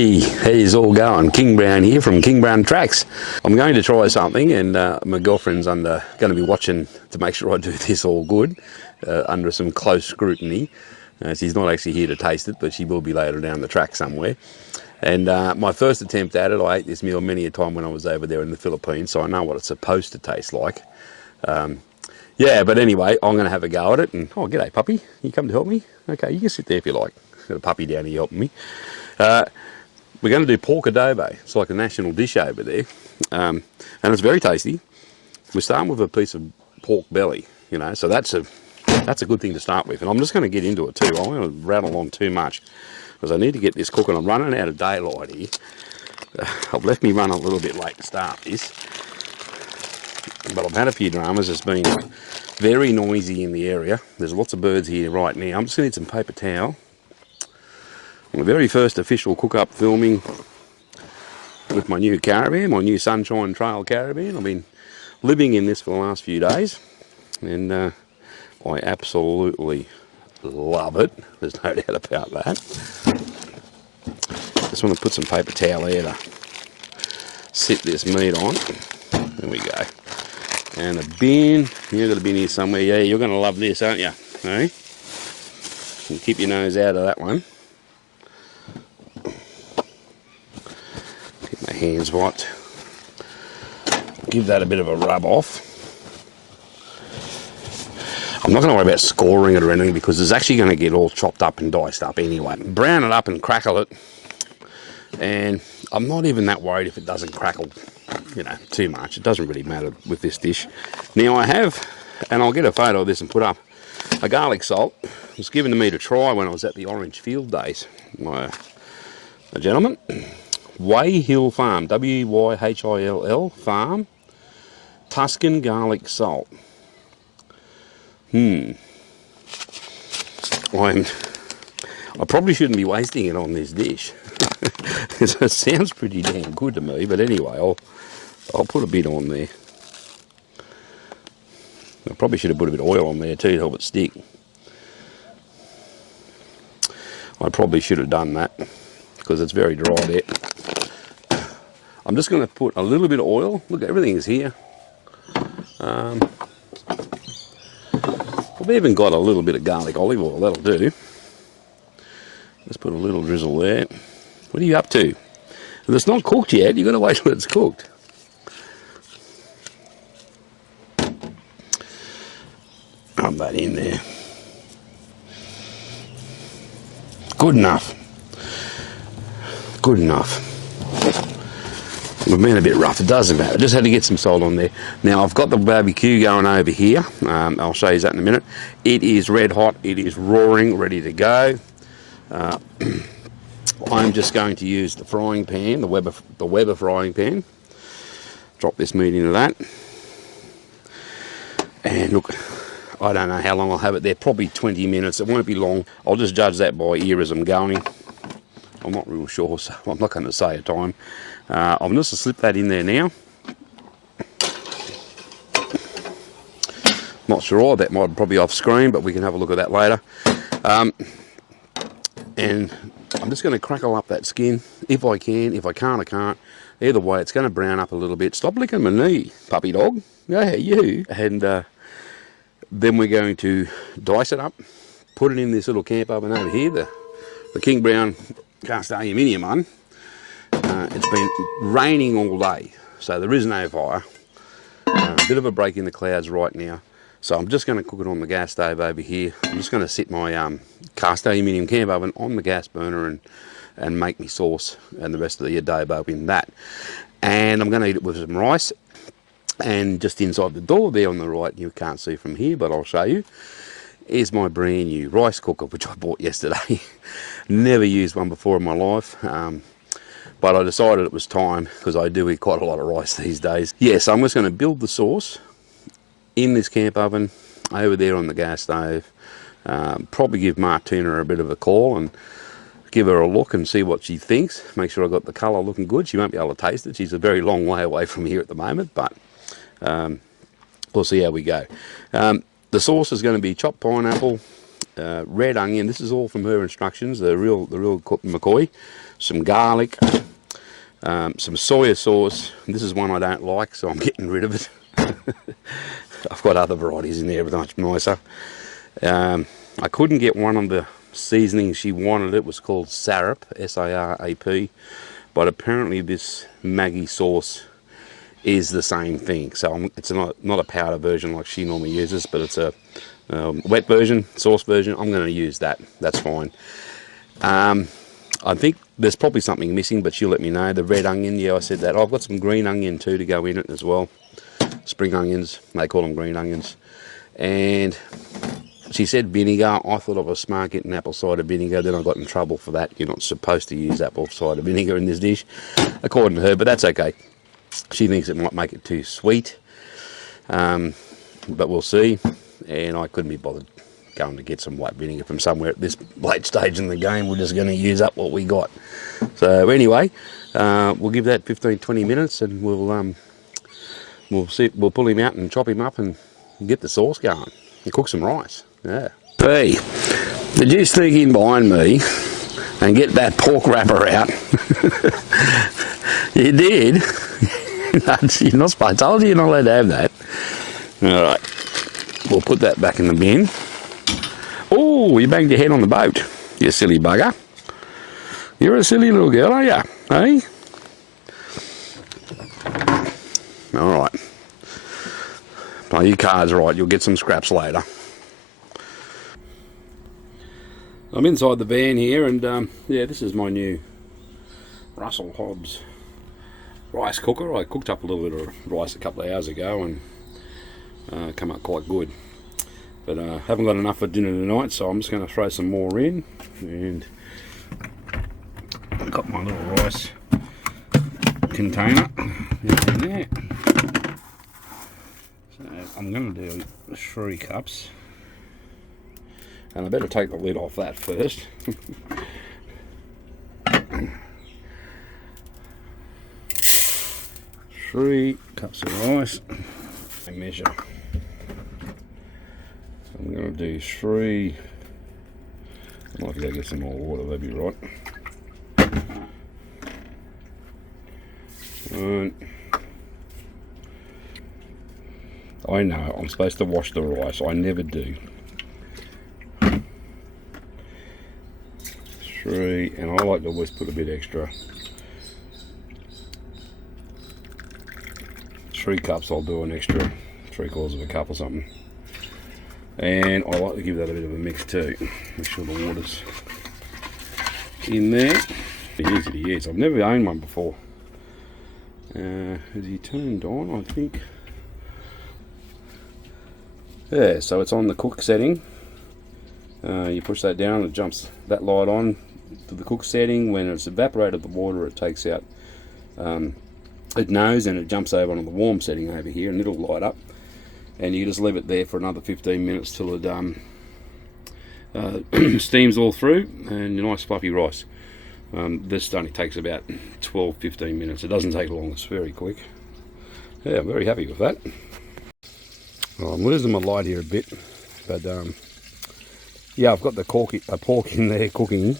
Hey, how's all going? Kingbrown here from Kingbrown Tracks. I'm going to try something, and my girlfriend's going to be watching to make sure I do this all good, under some close scrutiny. She's not actually here to taste it, but she will be later down the track somewhere. And my first attempt at it, I ate this meal many a time when I was over there in the Philippines, so I know what it's supposed to taste like. Yeah, but anyway, I'm going to have a go at it. And oh, g'day, puppy. You come to help me? Okay, you can sit there if you like. Got a puppy down here helping me. We're going to do pork adobo. It's like a national dish over there, and it's very tasty. We're starting with a piece of pork belly, you know, so that's a good thing to start with. And I'm just going to get into it too. I'm going to rattle on too much because I need to get this cooking. I'm running out of daylight here. I've left me run a little bit late to start this, but I've had a few dramas. It's been very noisy in the area. There's lots of birds here right now. I'm just going to need some paper towel. My very first official cook-up filming with my new caravan, my new Sunshine Trail caravan. I've been living in this for the last few days, and I absolutely love it. There's no doubt about that. Just want to put some paper towel here to sit this meat on. There we go. And a bin. You've got a bin here somewhere. Yeah, you're going to love this, aren't you? Hey? And keep your nose out of that one. My hands wiped. Give that a bit of a rub off. I'm not going to worry about scoring it or anything because it's actually going to get all chopped up and diced up anyway. Brown it up and crackle it, and I'm not even that worried if it doesn't crackle, you know, too much. It doesn't really matter with this dish. Now I have, and I'll get a photo of this and put up, a garlic salt. It was given to me to try when I was at the Orange Field Days. A gentleman. Wayhill Farm, W-Y-H-I-L-L Farm, Tuscan garlic salt. I probably shouldn't be wasting it on this dish. It sounds pretty damn good to me, but anyway, I'll put a bit on there. I probably should have put a bit of oil on there too to help it stick. I probably should have done that because it's very dry there. I'm just going to put a little bit of oil. Look, everything is here. I've even got a little bit of garlic olive oil. That'll do. Let's put a little drizzle there. What are you up to? If it's not cooked yet, you've got to wait till it's cooked. Rub that in there. Good enough. Good enough. We've been a bit rough, it doesn't matter. I just had to get some salt on there. Now I've got the barbecue going over here. I'll show you that in a minute. It is red hot, it is roaring, ready to go. I'm just going to use the frying pan, the Weber frying pan. Drop this meat into that. And look, I don't know how long I'll have it there, probably 20 minutes. It won't be long. I'll just judge that by ear as I'm going. I'm not real sure, so I'm not going to say a time. I'm just going to slip that in there now. Not sure, that might probably off screen, but we can have a look at that later. And I'm just going to crackle up that skin, if I can. If I can't, I can't. Either way, it's going to brown up a little bit. Stop licking my knee, puppy dog. Yeah, you. And then we're going to dice it up, put it in this little camp oven over here, the Kingbrown cast aluminium one. It's been raining all day, so there is no fire. A bit of a break in the clouds right now, so I'm just going to cook it on the gas stove over here. I'm just going to sit my cast aluminium camp oven on the gas burner and make me sauce and the rest of the adobo in that. And I'm going to eat it with some rice. And just inside the door there on the right, you can't see from here, but I'll show you, is my brand new rice cooker, which I bought yesterday. Never used one before in my life, but I decided it was time because I do eat quite a lot of rice these days. Yeah, so I'm just going to build the sauce in this camp oven over there on the gas stove. Probably give Martina a bit of a call and give her a look and see what she thinks. Make sure I got the colour looking good. She won't be able to taste it. She's a very long way away from here at the moment, but we'll see how we go. The sauce is going to be chopped pineapple, red onion. This is all from her instructions, the real McCoy. some garlic, some soya sauce. This is one I don't like, so I'm getting rid of it. I've got other varieties in there, but much nicer. I couldn't get one of the seasonings she wanted. It was called Sarap, S-A-R-A-P, but apparently this Maggi sauce is the same thing. So it's not a powder version like she normally uses, but it's a wet version, sauce version. I'm going to use that. That's fine. I think there's probably something missing, but she'll let me know. The red onion, yeah, I said that. I've got some green onion too to go in it as well. Spring onions, they call them green onions. And she said vinegar. I thought I was smart getting apple cider vinegar. Then I got in trouble for that. You're not supposed to use apple cider vinegar in this dish, according to her, but that's okay. She thinks it might make it too sweet, but we'll see. And I couldn't be bothered going to get some white vinegar from somewhere at this late stage in the game. We're just going to use up what we got. So anyway, we'll give that 15-20 minutes, and we'll pull him out and chop him up and get the sauce going and cook some rice. Yeah. Hey, did you sneak in behind me and get that pork wrapper out? You did. You're not supposed. I told you you're not allowed to have that. All right, we'll put that back in the bin. Oh, you banged your head on the boat, you silly bugger. You're a silly little girl, are you? Hey? All right. Play your cards right. You'll get some scraps later. I'm inside the van here, and yeah, this is my new Russell Hobbs rice cooker. I cooked up a little bit of rice a couple of hours ago and come up quite good. But I haven't got enough for dinner tonight, so I'm just going to throw some more in. And I've got my little rice container in there. So I'm going to do 3 cups. And I better take the lid off that first. 3 cups of rice. I measure. So I'm going to do 3. I might go get some more water, that'd be right. 1. I know, I'm supposed to wash the rice. I never do. 3, and I like to always put a bit extra. 3 cups, I'll do an extra 3/4 of a cup or something. And I like to give that a bit of a mix too. Make sure the water's in there. Easy to use. I've never owned one before. Has he turned on? I think. Yeah, so it's on the cook setting. You push that down, it jumps that light on to the cook setting. When it's evaporated the water, it takes out, it knows, and it jumps over onto the warm setting over here, and it'll light up. And you just leave it there for another 15 minutes till it steams all through, and a nice fluffy rice. This only takes about 12-15 minutes. It doesn't take long, it's very quick. Yeah, I'm very happy with that. Well, I'm losing my light here a bit, but yeah, I've got the pork in there cooking.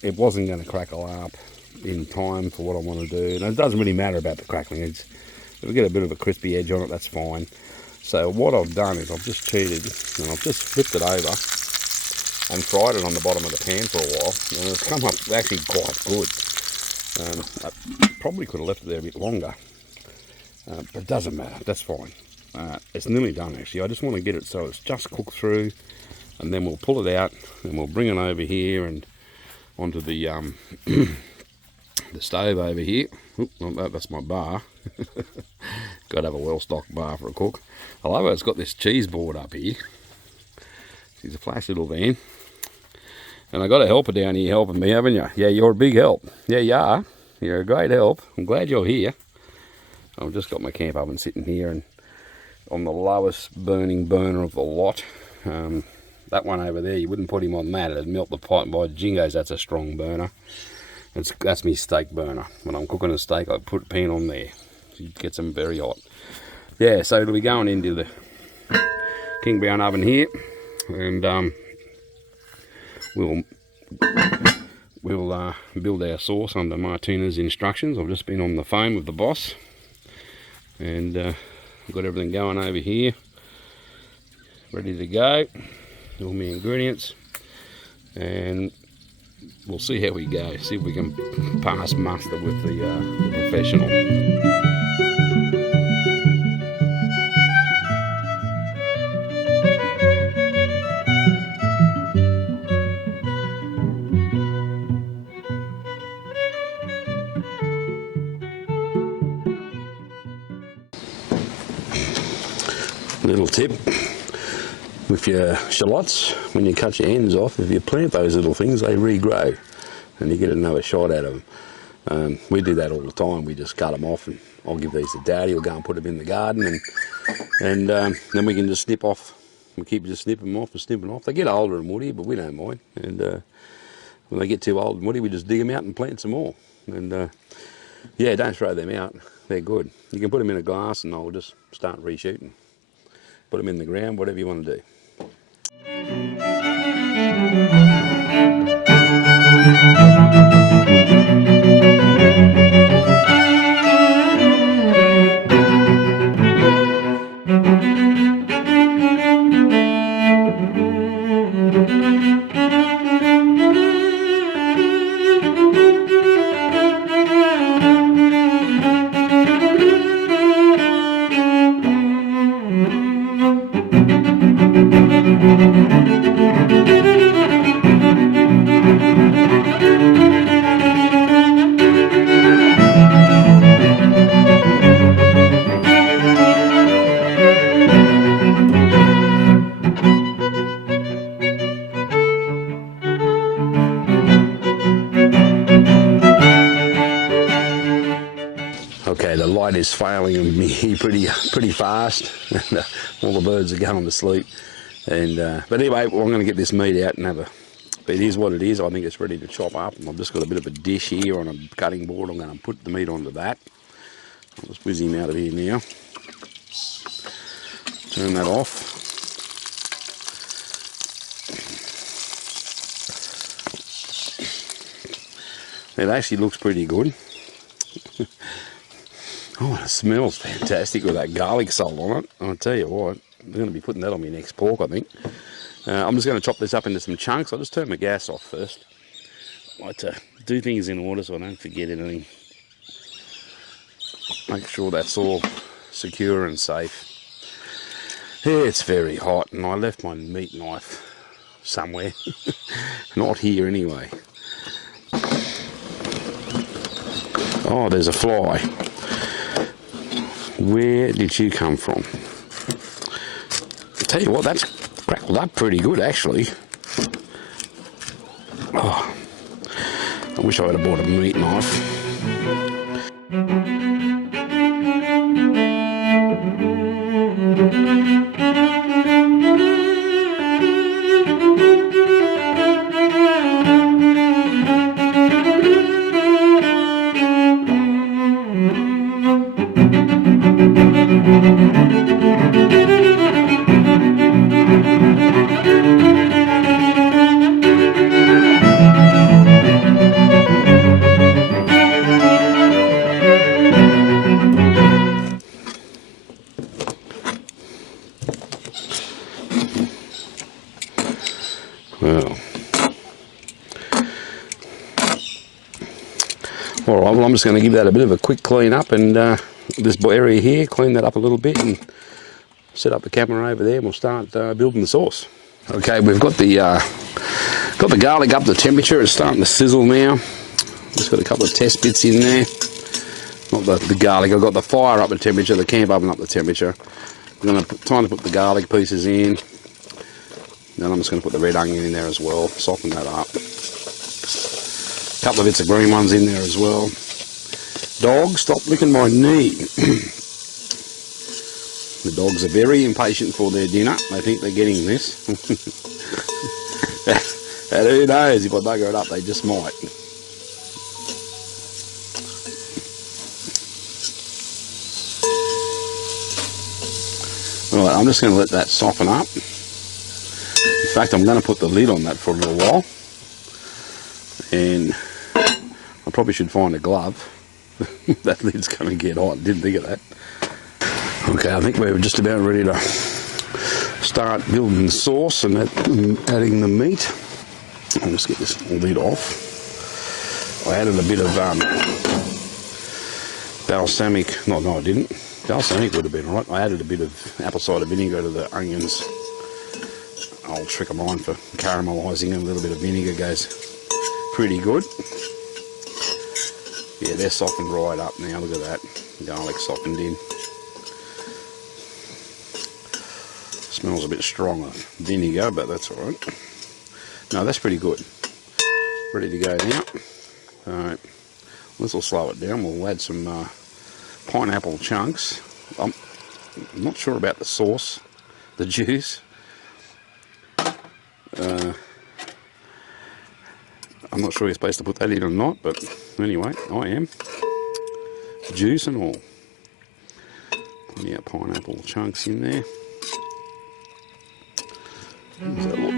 It wasn't going to crackle up in time for what I want to do. And it doesn't really matter about the crackling. It'll get a bit of a crispy edge on it, that's fine. So what I've done is I've just cheated, and I've just flipped it over and fried it on the bottom of the pan for a while. And it's come up actually quite good. I probably could have left it there a bit longer. But it doesn't matter, that's fine. It's nearly done actually. I just want to get it so it's just cooked through, and then we'll pull it out and we'll bring it over here and onto the the stove over here. Oop, that's my bar. Got to have a well-stocked bar for a cook. I love it. It's got this cheese board up here. She's a flash little van. And I got a helper down here helping me, haven't you? Yeah, you're a big help. Yeah, you are. You're a great help. I'm glad you're here. I've just got my camp oven sitting here and on the lowest burning burner of the lot. That one over there, you wouldn't put him on that. It'd melt the pot. By jingos, that's a strong burner. That's me steak burner. When I'm cooking a steak, I put a pan on there. It gets them very hot. Yeah, so it'll be going into the Kingbrown oven here. And we'll build our sauce under Martina's instructions. I've just been on the phone with the boss, and got everything going over here, ready to go. All my ingredients, and we'll see how we go. See if we can pass muster with the professional. Little tip with your shallots, when you cut your ends off, if you plant those little things, they regrow and you get another shot out of them. We do that all the time. We just cut them off, and I'll give these to Daddy. We'll go and put them in the garden, and then we can just snip off. We keep just snipping them off and snipping off. They get older and woody, but we don't mind. And when they get too old and woody, we just dig them out and plant some more. And yeah, don't throw them out. They're good. You can put them in a glass, and I'll just start reshooting. Put them in the ground, whatever you want to do. Okay, the light is failing me pretty fast, and all the birds are going to sleep. And but anyway, well, I'm going to get this meat out and have a. But it is what it is. I think it's ready to chop up. I've just got a bit of a dish here on a cutting board. I'm going to put the meat onto that. I'll just whiz him out of here now. Turn that off. It actually looks pretty good. Oh, it smells fantastic with that garlic salt on it. I'll tell you what, I'm going to be putting that on my next pork, I think. I'm just going to chop this up into some chunks. I'll just turn my gas off first. I like to do things in order so I don't forget anything. Make sure that's all secure and safe. Yeah, it's very hot, and I left my meat knife somewhere. Not here anyway. Oh, there's a fly. Where did you come from? I'll tell you what, that's crackled up pretty good actually. Oh, I wish I would have bought a meat knife. Well, all right, well, I'm just going to give that a bit of a quick clean up, and this area here, clean that up a little bit and set up the camera over there, and we'll start building the sauce. Okay, we've got the garlic up to temperature. It's starting to sizzle now. Just got a couple of test bits in there. Not the garlic, I've got the fire up to temperature, the camp oven up to temperature. I'm going to time to put the garlic pieces in. Then I'm just going to put the red onion in there as well, soften that up. A couple of bits of green ones in there as well. Dog, stop licking my knee. The dogs are very impatient for their dinner. They think they're getting this. And who knows, if I bugger it up, they just might. Alright, I'm just going to let that soften up. In fact, I'm going to put the lid on that for a little while. And I probably should find a glove. That lid's going to get hot. Didn't think of that. Okay, I think we're just about ready to start building the sauce and adding the meat. I'll just get this lid off. I added a bit of balsamic. No, I didn't. Balsamic would have been right. I added a bit of apple cider vinegar to the onions. Old trick of mine for caramelising them. A little bit of vinegar goes pretty good. Yeah, they're softened right up now. Look at that. Garlic softened in. Smells a bit strong of vinegar, but that's all right. No, that's pretty good. Ready to go now. Alright, this will slow it down. We'll add some pineapple chunks. I'm not sure about the sauce, the juice. I'm not sure you're supposed to put that in or not, but anyway, I am. Juice and all. Plenty of pineapple chunks in there. How does that look?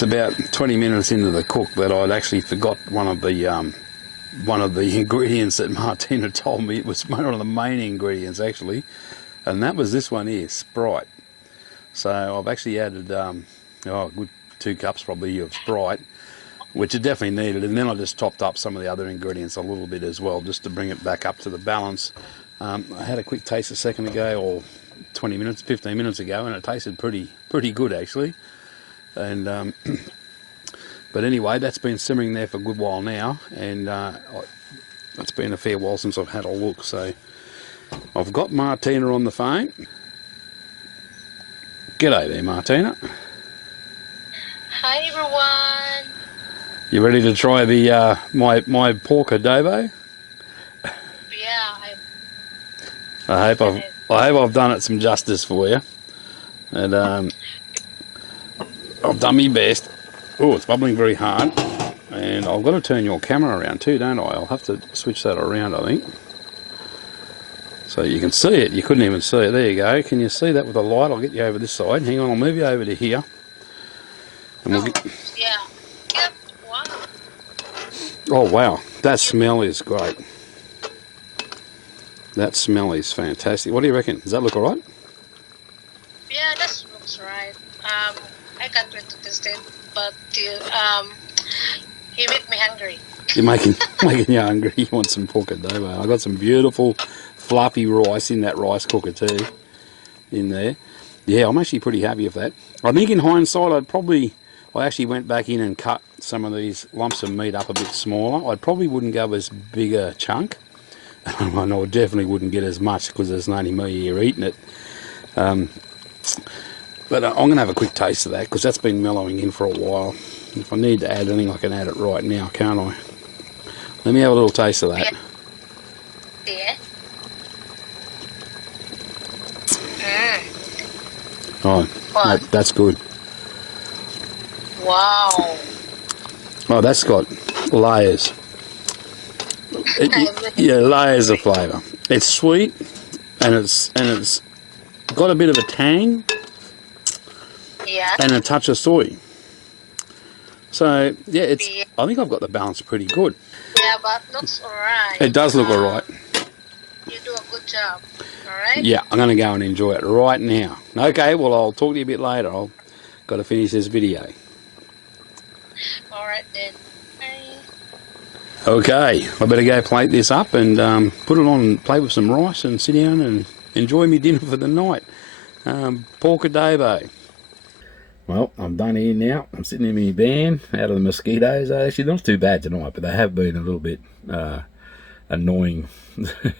About 20 minutes into the cook that I'd actually forgot one of the ingredients that Martina told me. It was one of the main ingredients actually, and that was this one here, Sprite. So I've actually added a good 2 cups probably of Sprite, which it definitely needed, and then I just topped up some of the other ingredients a little bit as well, just to bring it back up to the balance. I had a quick taste a second ago, or 15 minutes ago, and it tasted pretty good actually. And but anyway, that's been simmering there for a good while now, and it's been a fair while since I've had a look. So I've got Martina on the phone. G'day there, Martina. Hi everyone. You ready to try the my pork adobo? Yeah, I hope I've done it some justice for you, and I've done my best. Oh, it's bubbling very hard, and I've got to turn your camera around too, don't I? I'll have to switch that around, I think, so you can see it. You couldn't even see it. There you go. Can you see that with the light? I'll get you over this side. Hang on, I'll move you over to here, and we'll get... Yeah. Yep. Wow. Oh wow, that smell is great. That smell is fantastic. What do you reckon? Does that look alright? Yeah, that looks right. I can't wait to taste it, but you make me hungry. You're making you hungry. You want some pork adobo. I got some beautiful fluffy rice in that rice cooker too, in there. Yeah, I'm actually pretty happy with that. I think in hindsight, I actually went back in and cut some of these lumps of meat up a bit smaller. I probably wouldn't go as big a chunk, and I definitely wouldn't get as much because there's only me here eating it. But I'm going to have a quick taste of that because that's been mellowing in for a while. If I need to add anything, I can add it right now, can't I? Let me have a little taste of that. Yeah. Oh, that's good. Wow. Oh, that's got layers. Yeah, layers of flavour. It's sweet, and it's got a bit of a tang. Yeah. And a touch of soy. So yeah, I think I've got the balance pretty good. Yeah, but looks alright. It does look alright. You do a good job. Alright? Yeah, I'm going to go and enjoy it right now. Okay, well I'll talk to you a bit later. I've got to finish this video. Alright then. Bye. Okay, I better go plate this up and put it on, plate with some rice and sit down and enjoy my dinner for the night. Pork adobo. Well, I'm done here now. I'm sitting in my van out of the mosquitoes. Actually, not too bad tonight, but they have been a little bit annoying the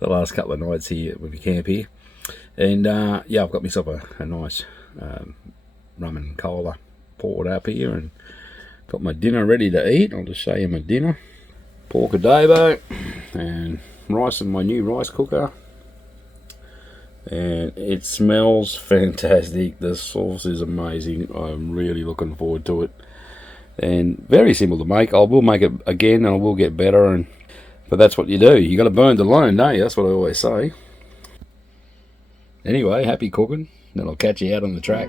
last couple of nights here with your camp here. And yeah, I've got myself a nice rum and cola poured up here, and got my dinner ready to eat. I'll just show you my dinner. Pork adobo and rice in my new rice cooker. And it smells fantastic. The sauce is amazing. I'm really looking forward to it. And very simple to make. I will make it again, and I will get better. But that's what you do. You got to burn to learn, don't you? That's what I always say. Anyway, happy cooking. Then I'll catch you out on the track.